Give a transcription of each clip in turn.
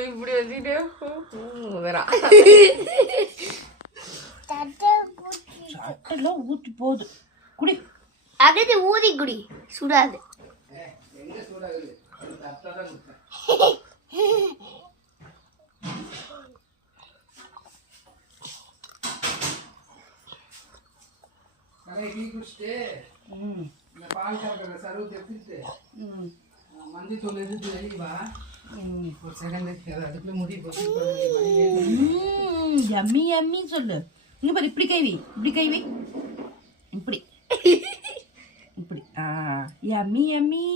இப்படி வச்சுட்டு சட்டெல்லாம் ஊற்றி போகுது குடி. அது ஊதி குடி, சுடாது. பால் கறக்கிற சர்வத்தை எடுத்துட்டு மஞ்சள் தூள் எடுத்து வெளிவா ஒரு செகண்ட் அதுக்குள்ள முடி யம்மி யம்மி சொல்லு. இங்க பாரு, இப்படி கைவி, இப்படி கைவி, இப்படி இப்படி. யம்மி யம்மி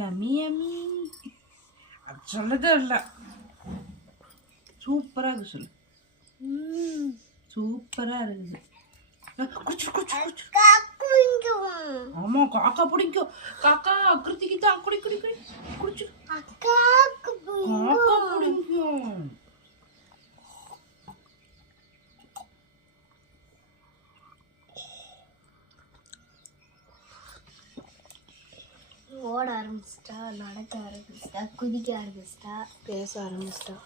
யம்மி யம்மி அது சொல்லதே இல்லை. சூப்பராக இருக்கு சொல்லு. சூப்பராக இருக்குது. ஆமா, காக்கா பிடிக்கும். காக்கா கிருத்திக்கு தான் குடி குடி குடி குடிச்சு. காக்கா பிடிக்கும். ஓட ஆரம்பிச்சிட்டா, நடக்க ஆரம்பிச்சிட்டா, குதிக்க ஆரம்பிச்சிட்டா, பேச ஆரம்பிச்சிட்டா.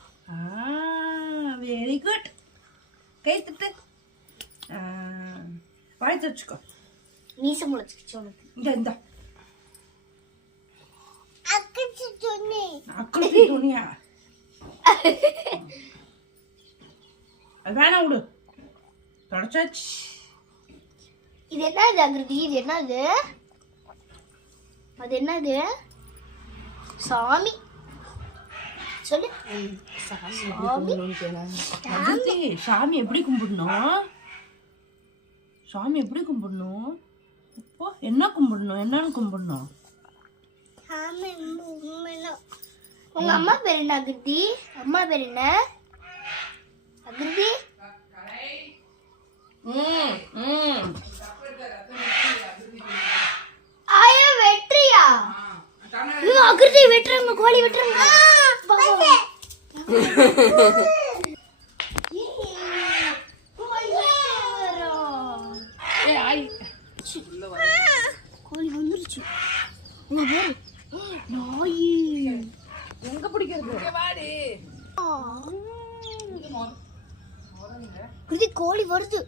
Very good. கை தட்டு. வாய் தச்சுக்கோ. மீச முளைச்சிக்கிச்சு உனக்கு. இந்த அக்கச்சி துணியா அது வேணாம், விடு. தொடச்சாச்சு. இது என்னது அகிருதி? இது என்னது? அது என்னது? சாமி சொல்லு. சாமி எப்படி கும்பிடணும்? சாமி எப்படி கும்பிடணும்? இப்போ என்ன கும்பிடணும்? என்னன்னு கும்பிடணும்? உங்க அம்மா பேர் என்ன அகிருதி? அம்மா பேர் என்ன அகிருதி? ஆயா வெற்றியா? அகிருதி வெட்டுறாங்க, கோழி வெட்டுறாங்க. கோழி வந்துருச்சு. நாயி எங்க பிடிக்கிறது? இது கோழி வருது.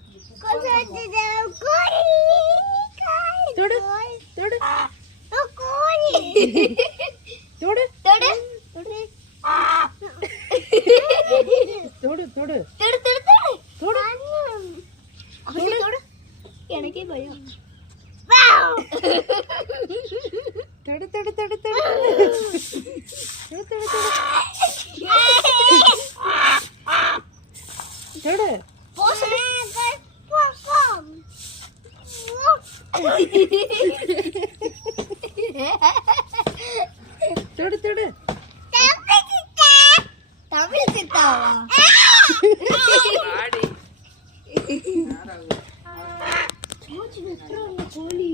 தொடு தொடு தொடு தொடு தொடு தொடு. எனக்கே பயம். தொடு தொடு தொடு தொடு தொடு. தொடு தொடு. தமிழ் சித்தாவா? கோழி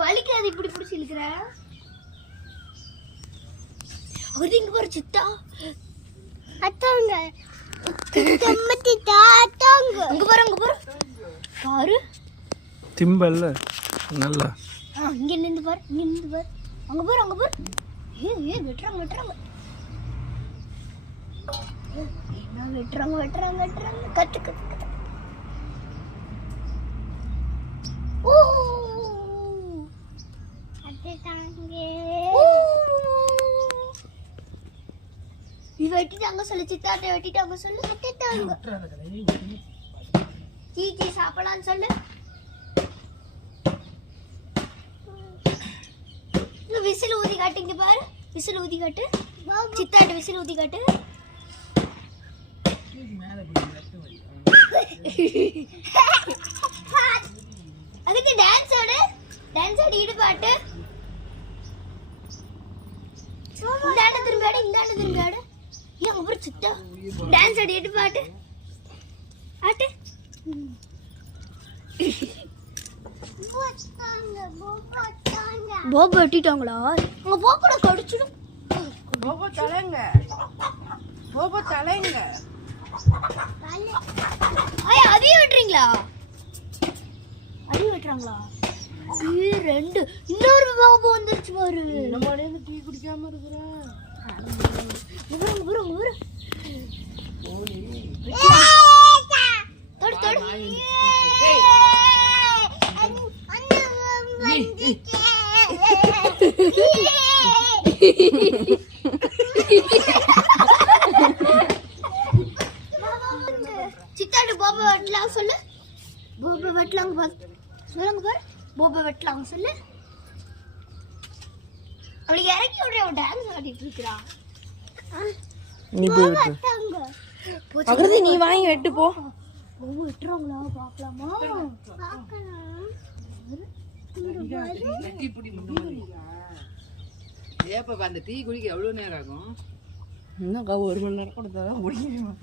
வலிக்காது. இப்படி பிடிச்சி இழுக்கிற அது இங்க பாரு சித்தா. அத்தாங்க அங்க பாரு, அங்க பாரு பாரு. திம்பல்ல நல்லா இங்க நின்று பாரு, இங்க நின்று பாரு. அங்க பாரு, அங்க பாரு. வெட்டுறாங்க வெட்டுறாங்க. என்ன வெட்டுறாங்க வெட்டுறாங்க வெட்டுறாங்க. கத்து கத்து கத்து. ஓ வெட்டிட்டாங்க சொல்லு. சித்தாட்டை வெட்டிட்டாங்க சொல்லு. சீச்சி சாப்பிடலான்னு சொல்லு. விசில் ஊதி காட்டுங்க பாரு. விசில் ஊதி காட்டு. சித்தாட்ட விசில் ஊதி காட்டு. அதுக்கு டான்ஸ் ஆடு. டான்ஸ் ஆடி ஈடுபாட்டு. இந்தாண்ட திரும்பி ஆடு, இந்தாண்ட திரும்பி ஆடு. ஏன் ஒரு சித்தா டான்ஸ் ஆடி ஈடுபாட்டு. ஆட்டு. போபோ வெட்டிட்டாங்களா? உங்க போப்போட கடிச்சிடும். போபோ தலைங்க, போபோ தலைங்க. அதையும் வெட்டுறீங்களா? அதையும் வெட்டுறாங்களா? ரெண்டு இன்னொரு போபோ ஒரு இந்த மாதிரி இந்த டீ குடிக்காம இருக்கிற தொடு தொடு சித்தாடு பாபா வெட்டலாம் சொல்லு. பாபா வெட்டலாங்க பாரு. சொல்லுங்க பாரு. பாபா வெட்டலாங்க சொல்லு. அப்படி இறக்கி விடுற டான்ஸ் ஆடிட்டு இருக்கா. நீ அகிருதி நீ வாங்கி வெட்டு போ. பாபா வெட்டுறாங்களா பார்க்கலாமா? பார்க்கலாம். டீ பிடி முன்ன ஏப்பா அந்த டீ குடிக்க எவ்வளவு நேரம் ஆகும்? இன்னும் 1 மணி நேரம் கொடுத்தாதான் முடியும்.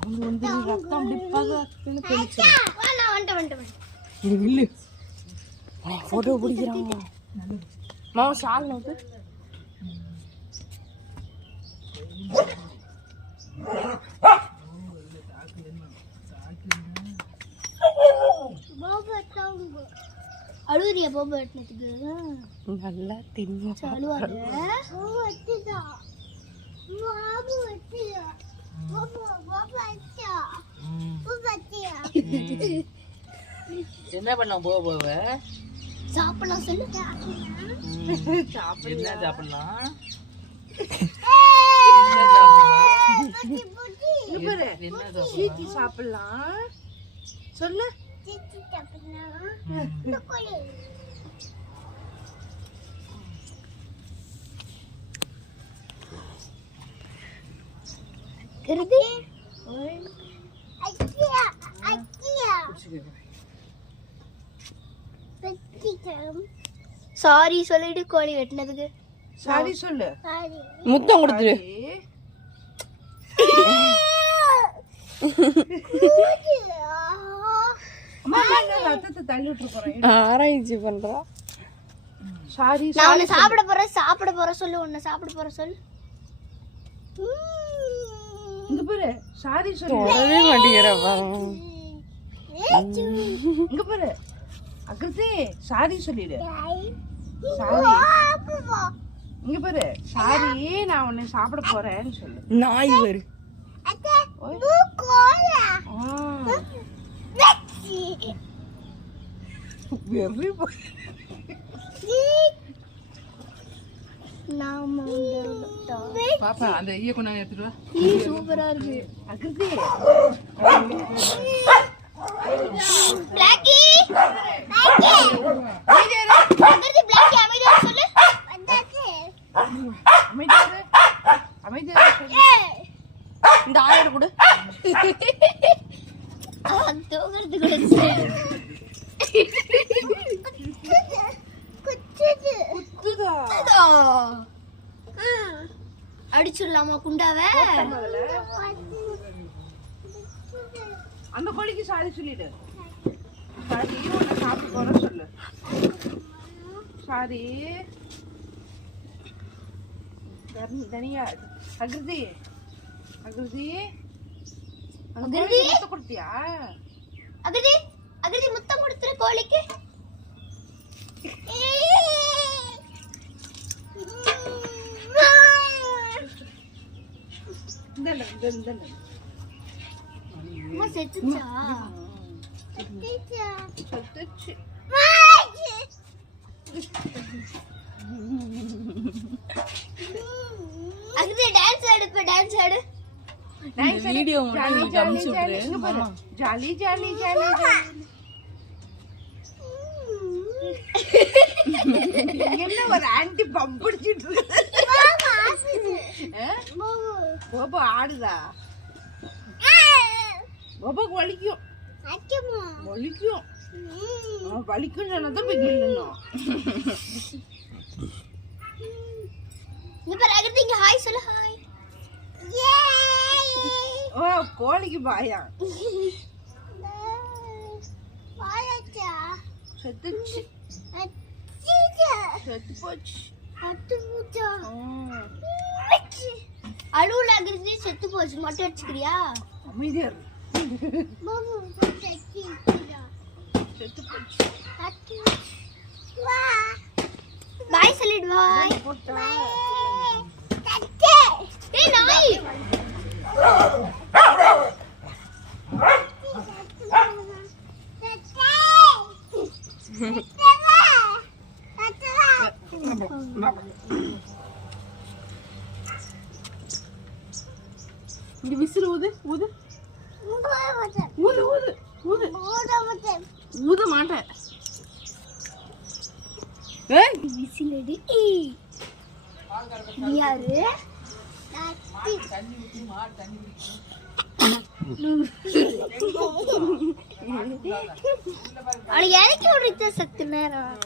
அவங்க வந்து ரத்தம் டிப்பாக இல்ல போட்டோ பிடிக்கிறாங்க. மாமா ஷால் நோக்கு. அழுவுறியா பாபா வெட்டினதுக்கு? நல்லா தின்னு அழுவாரு. என்ன பண்ண போவ சாப்பிடலாம் சொல்லு. என்ன சாப்பிடலாம்? சீச்சி சாப்பிடலாம் சொல்லு. சாரி சொல்லிட்டு கோழி வெட்டினதுக்கு. சாரி சொல்லு. முத்தம் கொடுத்துரு. ரத்தத்தை தள்ளி விட்டு போறேன். ஆராய்ச்சி பண்றா. சாரி நான் உன்னை சாப்பிட போறேன் சொல்லு. உன்னை சாப்பிட போற சொல்லு. இங்க பாரு. சாரி சொல்லு. வரவே மாட்டேங்கறப்பா. இங்க பாரு. அகிருதி சாரி சொல்லிடு. சாரி. இங்க பாரு. சாரி நான் உன்னை சாப்பிட போறேன்னு சொல்லு. நாய் வரு. பாப்பா அந்த ஈய கொண்டாந்து எடுத்துட்டு வா. சூப்பரா இருக்கு. அகிருதி பிளாக்கி அமைதியா சொல்லு. அமைதியா இந்த ஆயிரம் கொடு. தூங்குறது கூட அடிச்சிடலாமா குண்டாவ? அந்த கோழிக்கு சாரி சொல்லிடு. சாரி உன்னை சாப்பிட்டு போற சொல்லு. சாரி தனியா. அகிருதி அகிருதி முத்தம் கொடுத்தியா? அகிருதி முத்தம் கொடுத்துரு கோழிக்கு. அம்மா செத்துச்சா? செத்துச்சு. அகிருதி டான்ஸ் ஆடு. இப்ப டான்ஸ் ஆடு. Video jolly jolly jolly jolly jolly. என்ன ஒரு ஆன்டி பம்ப் பிடிச்சிட்டு இருக்கு. பாபா ஆடுதா? பாபாக்கு வலிக்கும். வலிக்கும். வலிக்கும் சொன்னதான் போய் கிள்ளணும். இப்ப அகிருதி இங்க ஹாய் சொல்லு. ஹாய். ஓ கோழிக்கு பாயா. செத்துச்சு. செத்து போச்சு. அழுவுல அகிருதி செத்து போச்சு. மொட்டை அடிச்சுக்கிறியா? அமைதியா செத்து போச்சு. பாய் சொல்லிடு பாய். ஏய் நாய். இங்க விசில் ஊது ஊது ஊது ஊது ஊது ஊத மாட்டேன். ஏய் விசில் அடி. யாரு அவளை இறக்கி விடுறது சத்து நேரம்.